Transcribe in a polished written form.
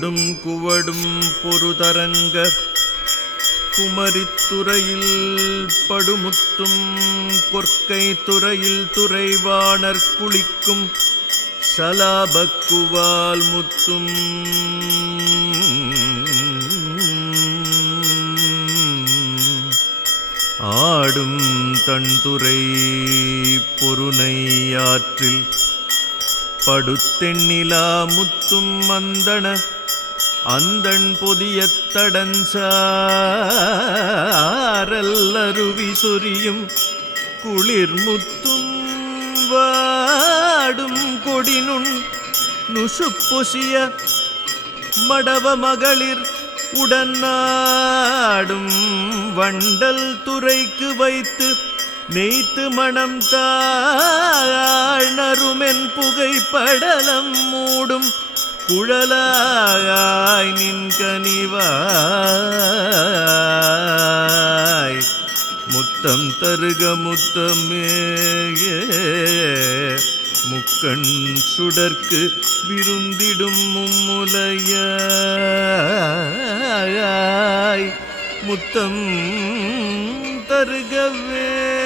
கொடும் குவடும் பொருதரங்க குமரித்துறையில் படுமுத்தும் கொற்கை துறையில் துறைவாணர் குளிக்கும் சலாபக்குவால் முத்தும் ஆடும் தன்துறை பொருணையாற்றில் படுத்தெண்ணிலா முத்தும் அந்தண் பொதியத்தடன் சாரல்லருவி சொரியும் குளிர் முத்தும் வாடும் கொடினுண் நுசுப்பொசிய மடவ மகளிர் உடனாடும் வண்டல் துறைக்கு வைத்து நெய்த்து மணம் தாழ்நருமென் புகைப்படலம் மூடும் குழலாய் நின்கனிவாய் முத்தம் தருக முத்தமே முக்கண் சுடர்க்கு விருந்திடும் மும்முலையாய் முத்தம் தருகவே.